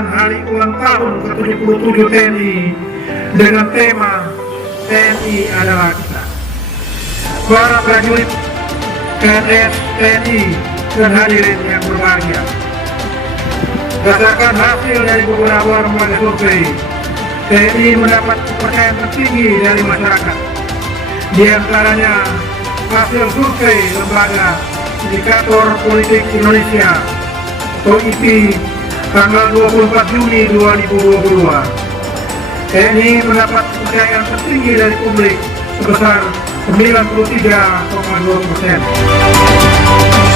peringatan hari ulang tahun ke-77 TNI dengan tema TNI Adalah Kita. Para prajurit PNS TNI dan hadirin yang berbahagia, berdasarkan hasil dari beberapa lembaga survei, TNI mendapat kepercayaan tertinggi dari masyarakat. Di antaranya hasil survei lembaga Indikator Politik Indonesia atau IP tanggal 24 Juni 2022. TNI mendapat kepercayaan tertinggi dari publik sebesar 93,2%.